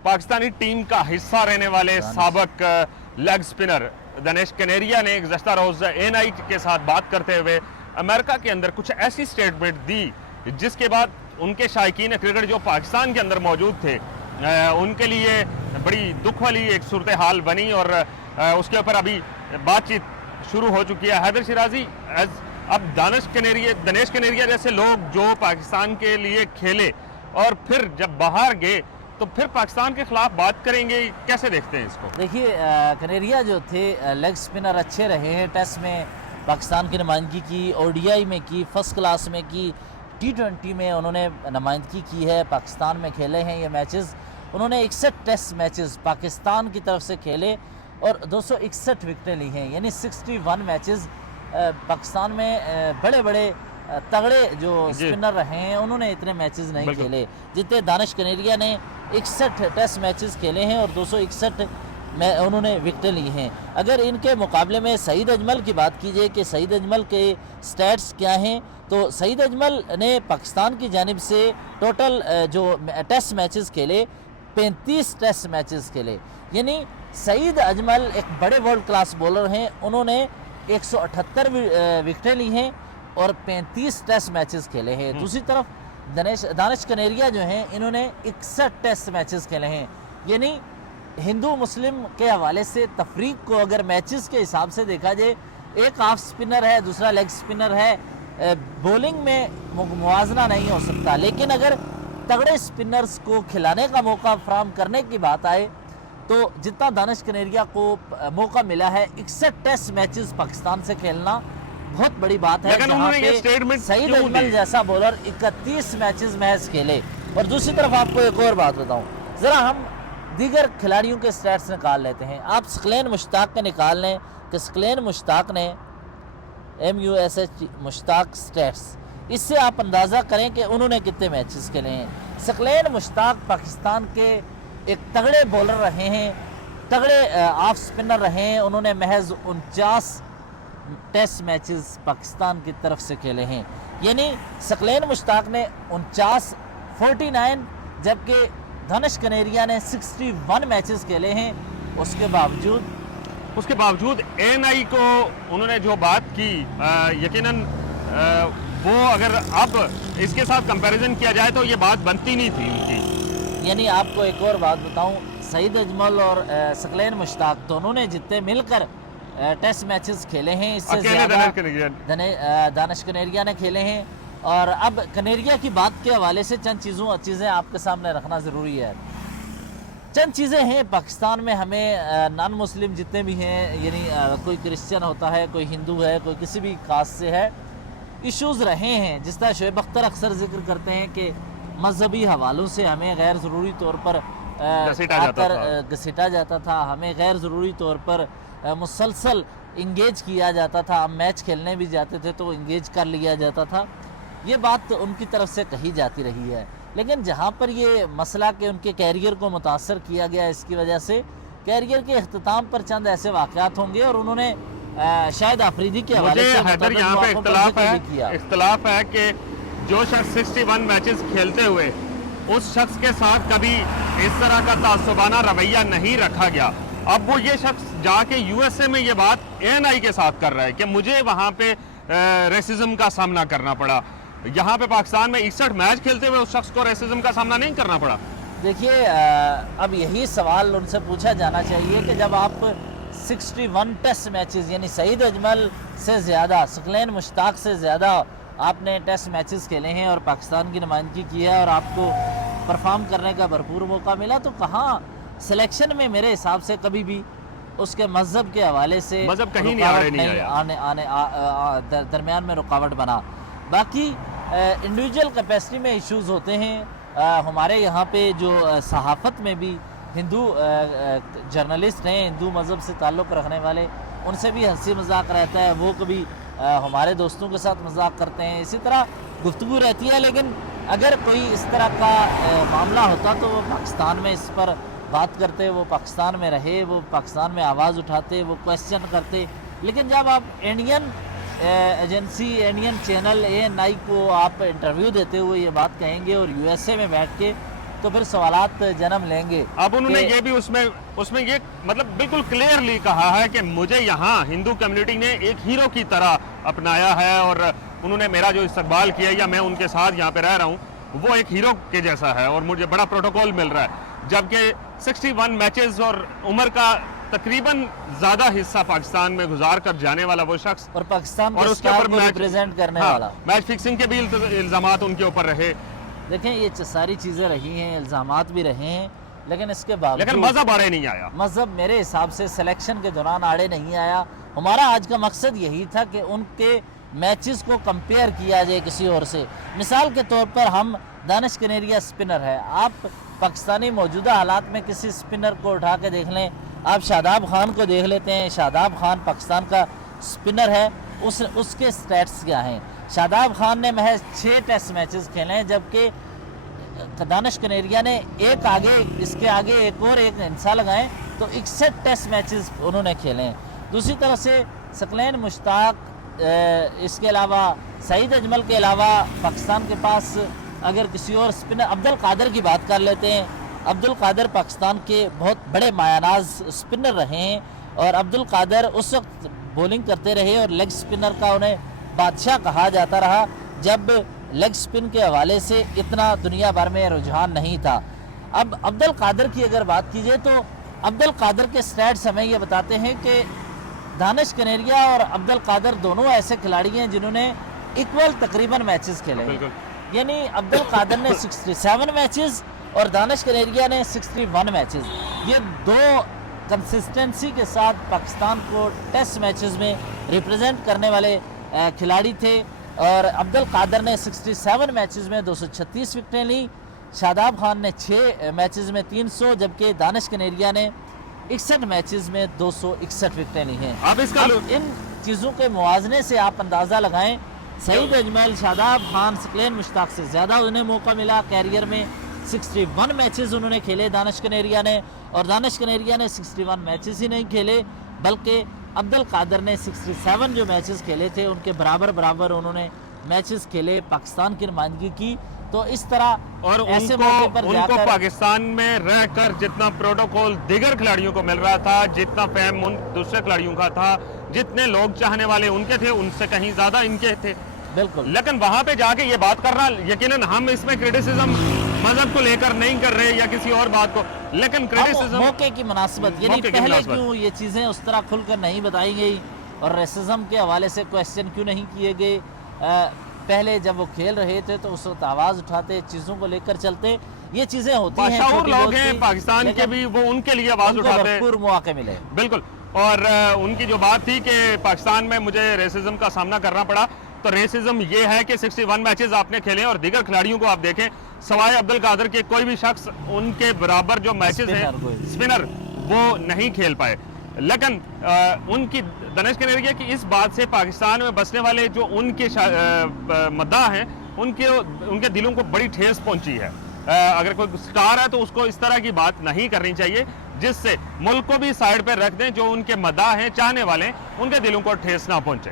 Pakistani team का हिस्सा रहने वाले साबक लेग स्पिनर दानिश कनेरिया ने गुज़श्ता रोज़ एएनआई के साथ बात करते हुए अमेरिका के अंदर कुछ ऐसी स्टेटमेंट दी जिसके बाद उनके शायकीन क्रिकेट जो पाकिस्तान के अंदर मौजूद थे उनके लिए बड़ी दुख वाली एक सूरत हाल बनी और उसके ऊपर अभी बातचीत शुरू हो चुकी है। हैदर शिराजी, अब दानिश कनेरिया जैसे लोग जो पाकिस्तान के लिए खेले और फिर जब बाहर गए तो फिर पाकिस्तान के खिलाफ बात करेंगे, कैसे देखते हैं इसको? देखिए, कनेरिया जो थे लेग स्पिनर अच्छे रहे हैं, टेस्ट में पाकिस्तान की नुमाइंदगी की, ओडीआई में की, फर्स्ट क्लास में की, T20 में उन्होंने नुमाइंदगी की है, पाकिस्तान में खेले हैं ये मैचेस। उन्होंने 61 टेस्ट मैचेस पाकिस्तान की तरफ से खेले और 261 विकेटें ली हैं, यानी 61 मैचेस पाकिस्तान में बड़े बड़े तगड़े जो स्पिनर रहे हैं उन्होंने इतने मैचेस नहीं खेले जितने दानिश कनेरिया ने 61 टेस्ट मैचेस खेले हैं और 261 में उन्होंने विकेटें ली हैं। अगर इनके मुकाबले में सईद अजमल की बात कीजिए कि सईद अजमल के स्टैट्स क्या हैं, तो सईद अजमल ने पाकिस्तान की जानिब से टोटल जो टेस्ट मैचेस खेले 35 टेस्ट मैचेस खेले, यानी सईद अजमल एक बड़े वर्ल्ड क्लास बॉलर हैं। उन्होंने 178 विकेटें ली हैं और 35 टेस्ट मैचेस खेले हैं। दूसरी तरफ दानिश कनेरिया जो हैं इन्होंने 61 टेस्ट मैचेस खेले हैं, यानी हिंदू मुस्लिम के हवाले से तफरीक को अगर मैचेस के हिसाब से देखा जाए, एक ऑफ स्पिनर है, दूसरा लेग स्पिनर है, बॉलिंग में मुवाजना नहीं हो सकता। लेकिन अगर तगड़े स्पिनर्स को खिलाने का मौका फराहम करने की बात आए तो जितना दानिश कनेरिया को मौका मिला है 61 टेस्ट मैचेस पाकिस्तान से खेलना बहुत बड़ी बात है। सईद अजमल जैसा बॉलर 31 मैचेस महज खेले। और दूसरी तरफ आपको एक और बात बताऊं, जरा हम दीगर खिलाड़ियों के स्टैट्स निकाल लेते हैं। आप सकलैन मुश्ताक के निकाल लें कि सकलैन मुश्ताक ने MUSH मुश्ताक स्टैट्स, इससे आप अंदाज़ा करें कि उन्होंने कितने मैचेस खेले हैं। सकलैन मुश्ताक पाकिस्तान के एक तगड़े बॉलर रहे हैं, तगड़े ऑफ स्पिनर रहे हैं। उन्होंने महज 49 टेस्ट मैचेस पाकिस्तान की तरफ से खेले हैं, यानी सकलैन मुश्ताक ने 49, जबकि दानिश कनेरिया ने 61 मैचेस खेले हैं। उसके बावजूद एएनआई को उन्होंने जो बात की, यकीनन वो अगर अब इसके साथ कंपैरिजन किया जाए तो ये बात बनती नहीं थी उनकी। यानी आपको एक और बात बताऊं, सईद अजमल और सकलैन मुश्ताक दोनों ने जितने मिलकर टेस्ट मैचेस खेले हैं, इससे ज़्यादा दानिश कनेरिया ने खेले हैं। और अब कनेरिया की बात के हवाले से चंद चीज़ें आपके सामने रखना ज़रूरी है। चंद चीज़ें हैं पाकिस्तान में, हमें नॉन मुस्लिम जितने भी हैं, यानी कोई क्रिश्चियन होता है, कोई हिंदू है, कोई किसी भी कास्ट से है, इश्यूज़ रहे हैं। जिस तरह शोएब अख्तर अक्सर जिक्र करते हैं कि मजहबी हवालों से हमें गैर ज़रूरी तौर पर घसीटा जाता था, हमें गैर ज़रूरी तौर पर मुसलसल इंगेज किया जाता था। हम मैच खेलने भी जाते थे तो इंगेज कर लिया जाता था। ये बात उनकी तरफ से कही जाती रही है, लेकिन जहाँ पर ये मसला कि उनके कैरियर को मुतासर किया गया, इसकी वजह से कैरियर के अख्ताम पर चंद ऐसे वाक़यात होंगे और उन्होंने शायद आफरीदी के हवाले से यहाँ पे इख्तलाफ है कि जो शख्स 61 मैचेस खेलते हुए उस शख्स के साथ कभी इस तरह का तासुबाना रवैया नहीं रखा गया, अब वो ये शख्स जाके USA में ये बात एएनआई के साथ कर रहा है कि मुझे वहाँ पे रेसिज्म का सामना करना पड़ा। यहाँ पे पाकिस्तान में 61 मैच खेलते हुए उस शख्स को रेसिज्म का सामना नहीं करना पड़ा। देखिए, अब यही सवाल उनसे पूछा जाना चाहिए कि जब आप 61 टेस्ट मैचेस, यानी सईद अजमल से ज़्यादा, सकलैन मुश्ताक से ज़्यादा आपने टेस्ट मैचेस खेले हैं और पाकिस्तान की नुमाइंदगी की है और आपको परफॉर्म करने का भरपूर मौका मिला, तो कहाँ सिलेक्शन में मेरे हिसाब से कभी भी उसके मज़हब के हवाले से कहीं नहीं दरमियान में रुकावट बना। बाकी इंडिविजुअल कैपेसिटी में इश्यूज़ होते हैं। हमारे यहाँ पे जो सहाफ़त में भी हिंदू जर्नलिस्ट हैं, हिंदू मज़हब से ताल्लुक़ रखने वाले, उनसे भी हंसी मजाक रहता है, वो कभी हमारे दोस्तों के साथ मजाक करते हैं, इसी तरह गुफ्तगू रहती है। लेकिन अगर कोई इस तरह का मामला होता तो वो पाकिस्तान में इस पर बात करते, वो पाकिस्तान में रहे, वो पाकिस्तान में आवाज़ उठाते, वो क्वेश्चन करते। लेकिन जब आप Indian agency, Indian channel ANI को आप इंटरव्यू देते हुए ये बात कहेंगे और USA में बैठ के तो फिर सवालात जन्म लेंगे। अब उन्होंने कि- ये भी उसमें ये मतलब बिल्कुल क्लियरली कहा है कि मुझे यहाँ हिंदू कम्युनिटी ने एक हीरो की तरह अपनाया है और उन्होंने मेरा जो इस्तकबाल किया या मैं उनके साथ यहाँ पे रह रहा हूँ वो एक हीरो के जैसा है और मुझे बड़ा प्रोटोकॉल मिल रहा है। जबकि 61 मैचेस और उम्र का तकरीबन ज़्यादा हिस्सा पाकिस्तान में गुजार कर जाने वाला वो शख्स और पाकिस्तान और के उसके स्टार ऊपर को मैच रिप्रेजेंट करने हाँ, वाला। मैच फिक्सिंग के भी इल्ज़ामात उनके ऊपर रहे, देखें ये सारी चीज़ें रही हैं, इल्ज़ामात भी रहे हैं, लेकिन इसके लेकिन बावजूद मज़ा बारे नहीं आया। मज़हब मेरे हिसाब से सिलेक्शन के दौरान आड़े नहीं आया। हमारा आज का मकसद यही था कि उनके मैचेस को कंपेयर किया जाए किसी और से। मिसाल के तौर पर हम दानिश कनेरिया स्पिनर है, आप पाकिस्तानी मौजूदा हालात में किसी स्पिनर को उठा के देख लें, आप शादाब खान को देख लेते हैं। शादाब खान पाकिस्तान का स्पिनर है, उसके स्टैट्स क्या हैं? शादाब खान ने महज 6 टेस्ट मैचेस खेले हैं, जबकि दानिश कनेरिया ने इसके आगे एक हिस्सा लगाएं तो 61 टेस्ट मैचेस उन्होंने खेले हैं। दूसरी तरफ से सकलैन मुश्ताक, इसके अलावा सईद अजमल के अलावा पाकिस्तान के पास अगर किसी और स्पिनर अब्दुल कादर की बात कर लेते हैं, अब्दुल कादर पाकिस्तान के बहुत बड़े मायानाज स्पिनर रहे हैं और अब्दुल कादर उस वक्त बॉलिंग करते रहे और लेग स्पिनर का उन्हें बादशाह कहा जाता रहा जब लेग स्पिन के हवाले से इतना दुनिया भर में रुझान नहीं था। अब अब्दुल कादर की अगर बात कीजिए तो अब्दुल कादर के स्टैट्स हमें ये बताते हैं कि दानिश कनेरिया और अब्दुल कादर दोनों ऐसे खिलाड़ी हैं जिन्होंने इक्वल तकरीबन मैचेस खेले हैं। यानी अब्दुल कादर ने 67 मैचेस और दानिश कनेरिया ने 61 मैचेस। ये दो कंसिस्टेंसी के साथ पाकिस्तान को टेस्ट मैचेस में रिप्रेजेंट करने वाले खिलाड़ी थे और अब्दुल कादर ने 67 मैचेस में 236 विकेटें ली, शादाब खान ने 6 मैचेस में 300, जबकि दानिश कनेरिया ने 61 मैचेस में 261 विकेटें ली हैं। अब इसका इन चीज़ों के मुआवजे से आप अंदाज़ा लगाएं, सईद अजमल, शादाब खान, सकलैन मुश्ताक से ज़्यादा उन्हें मौका मिला कैरियर में। 61 मैचेस उन्होंने खेले दानिश कनेरिया ने, और दानिश कनेरिया ने 61 मैचेस ही नहीं खेले बल्कि अब्दुल कादर ने 67 जो मैचेस खेले थे उनके बराबर उन्होंने मैचेस खेले, पाकिस्तान की नुमाइंदगी की। तो इस तरह और ऐसे मौके पर उनको पाकिस्तान में रहकर जितना प्रोटोकॉल दिगर खिलाड़ियों को मिल रहा था, जितना फैम उन दूसरे खिलाड़ियों का था, जितने लोग चाहने वाले उनके थे, उनसे कहीं ज्यादा इनके थे। बिल्कुल। लेकिन वहां पे जाके ये बात करना, यकीनन हम इसमें क्रिटिसिज्म मजहब को लेकर नहीं कर रहे या किसी और बात को, लेकिन क्रिटिसिज्म मौके की मुनासिबत, यानी पहले क्यों ये चीज़ें उस तरह खुलकर नहीं बताई गई और रेसिज्म के हवाले से क्वेश्चन क्यों नहीं किए गए? पहले जब वो खेल रहे थे तो उस वक्त आवाज़ उठाते, चीज़ों को लेकर चलते, ये चीज़ें होती हैं। बाशाऊर लोग हैं पाकिस्तान के भी, वो उनके लिए आवाज़ उठाते, भरपूर मौके मिले। बिल्कुल। और उनकी जो बात थी कि पाकिस्तान में मुझे रेसिज्म का सामना करना पड़ा, तो रेसिज्म ये है कि 61 मैचेस आपने खेले और दीगर खिलाड़ियों को आप देखें, सवाए अब्दुल कादर के कोई भी शख्स उनके बराबर जो मैचेस हैं स्पिनर वो नहीं खेल पाए। लेकिन उनकी दानिश कनेरिया की इस बात से पाकिस्तान में बसने वाले जो उनके मद्दाह हैं उनके दिलों को बड़ी ठेस पहुंची है। अगर कोई स्टार है तो उसको इस तरह की बात नहीं करनी चाहिए जिससे मुल्क को भी साइड पर रख दें, जो उनके मद्दाह हैं, चाहने वाले, उनके दिलों को ठेस ना पहुंचे।